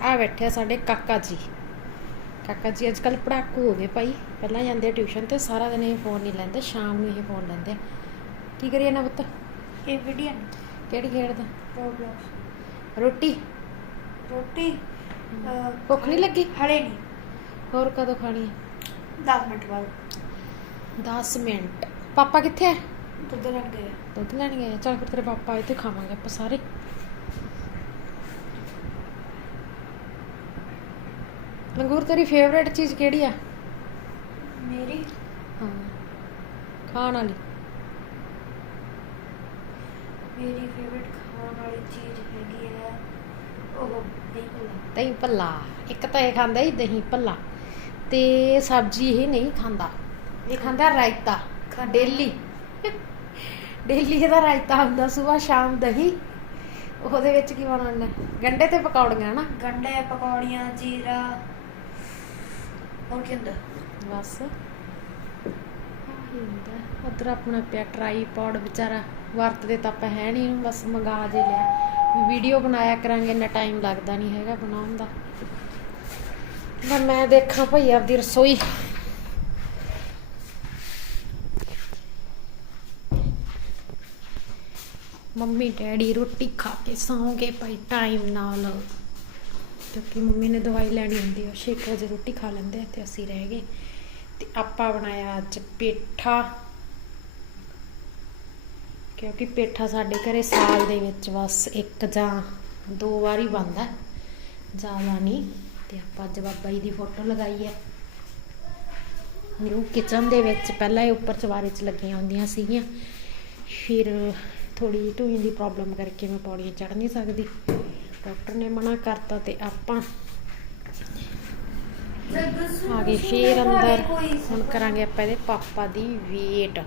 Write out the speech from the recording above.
ਆ ਬੈਠੇ ਆ ਸਾਡੇ ਕਾਕਾ ਜੀ। ਕਾਕਾ ਜੀ ਅੱਜ ਕੱਲ ਪੜਾਕੂ ਹੋ ਗਏ ਭਾਈ। ਪਹਿਲਾਂ ਜਾਂਦੇ ਆ ਟਿਊਸ਼ਨ ਤੇ ਸਾਰਾ ਦਿਨ ਇਹ ਫੋਨ ਨਹੀਂ ਲੈਂਦੇ ਸ਼ਾਮ ਨੂੰ ਇਹ ਫੋਨ ਲੈਂਦੇ ਕੀ ਕਰੀਏ ਨਾ ਪੁੱਤ? ਇਹ ਵੀਡੀਓ ਕਿਹੜੀ ਖੇਡਦਾ ਪ੍ਰੋਬਲਮ ਰੋਟੀ? ਰੋਟੀ? ਭੁੱਖ ਨਹੀਂ ਲੱਗੀ? ਹਲੇ ਨਹੀਂ। ਹੋਰ ਕਦੋਂ ਖਾਣੀ ਹੈ 10 ਮਿੰਟ ਬਾਅਦ। 10 ਮਿੰਟ। ਪਾਪਾ ਕਿੱਥੇ ਹੈ ਦੁੱਧ ਲੱਗ ਗਿਆ ਦੁੱਧ ਲੈਣ ਗਏ। ਚੱਲ ਫਿਰ ਤੇਰੇ ਪਾਪਾ ਤੇ ਖਾਵਾਂਗੇ ਆਪਾਂ ਸਾਰੇ। ਲੰਗੂਰ ਤੇਰੀ ਫੇਵਰੇਟ ਚੀਜ਼ ਕਿਹੜੀ ਆ? ਮੇਰੀ? ਹਾਂ ਖਾਣ ਵਾਲੀ। ਮੇਰੀ ਫੇਵਰਿਟ ਖਾਣ ਵਾਲੀ ਚੀਜ਼ ਹੈਗੀ ਹੈ ਉਹ ਦਹੀਂ ਭੱਲਾ। ਦਹੀਂ ਭੱਲਾ। ਇੱਕ ਤਾਂ ਇਹ ਖਾਂਦਾ ਹੀ ਦਹੀਂ ਭੱਲਾ। ਤੇ ਸਬਜ਼ੀ ਇਹ ਨਹੀਂ ਖਾਂਦਾ। ਇਹ ਖਾਂਦਾ ਰਾਇਤਾ। ਡੇਲੀ। ਡੇਲੀ ਇਹਦਾ ਰਾਇਤਾ ਹੁੰਦਾ ਸਵੇਰ ਸ਼ਾਮ ਦਹੀਂ। ਉਹਦੇ ਵਿੱਚ ਕੀ ਬਣਾਉਣਾ? ਗੰਡੇ ਤੇ ਪਕੌੜੀਆਂ ਨਾ ਗੰਡੇ ਪਕੌੜੀਆਂ ਜੀਰਾ ਹੋਰ ਕੀ ਹੁੰਦਾ? ਬਸ। ਉਧਰ ਆਪਣਾ ਪਿਆ ਟਰਾਈਪੋਡ ਵਿਚਾਰਾ। ਵਰਤਦੇ ਤਾਂ ਆਪਾਂ ਹੈ ਨਹੀਂ ਬਸ ਮੰਗਾ ਜੇ ਲਿਆ। ਵੀਡੀਓ ਬਣਾਇਆ ਕਰਾਂਗੇ, ਇੰਨਾ ਟਾਈਮ ਲੱਗਦਾ ਨਹੀਂ ਹੈਗਾ ਬਣਾਉਣ ਦਾ। ਪਰ ਮੈਂ ਦੇਖਾਂ ਭਈ ਆਪਦੀ ਰਸੋਈ। ਮੰਮੀ ਡੈਡੀ ਰੋਟੀ ਖਾ ਕੇ ਸੌਂਗੇ ਭਾਈ ਟਾਈਮ ਨਾਲ। ਕਿਉਂਕਿ ਮੰਮੀ ਨੇ ਦਵਾਈ ਲੈਣੀ ਹੁੰਦੀ ਆ 6 ਵਜੇ ਰੋਟੀ ਖਾ ਲੈਂਦੇ ਆ ਤੇ ਅਸੀਂ ਰਹਿ ਗਏ। ਤੇ ਆਪਾਂ ਬਣਾਇਆ ਅੱਜ ਪੇਠਾ। ਕਿਉਂਕਿ ਪੇਠਾ ਸਾਡੇ ਘਰੇ ਸਾਲ ਦੇ ਵਿੱਚ ਬਸ ਇੱਕ ਜਾਂ ਦੋ ਵਾਰੀ ਬਣਦਾ ਜ਼ਿਆਦਾ ਨਹੀਂ। ਤੇ ਆਪਾਂ ਅੱਜ ਬਾਬਾ ਜੀ ਦੀ ਫੋਟੋ ਲਗਾਈ ਹੈ ਨਿਊ ਕਿਚਨ ਦੇ ਵਿੱਚ ਪਹਿਲਾਂ ਇਹ ਉੱਪਰ ਚਵਾਰੇ 'ਚ ਲੱਗੀਆਂ ਹੁੰਦੀਆਂ ਸੀਗੀਆਂ। ਫਿਰ ਥੋੜੀ ਢੂਈ ਦੀ ਪ੍ਰੋਬਲਮ ਕਰਕੇ ਮੈਂ ਪੌੜੀਆਂ ਚੜ੍ਹ ਨਹੀਂ ਸਕਦੀ। ਡਾਕਟਰ ਨੇ ਮਨਾ ਕਰਤਾ ਤੇ ਆਪਾਂ ਆ ਗਏ ਫੇਰ ਅੰਦਰ। ਹੁਣ ਕਰਾਂਗੇ ਆਪਾਂ ਇਹਦੇ ਪਾਪਾ ਦੀ ਵੇਟ।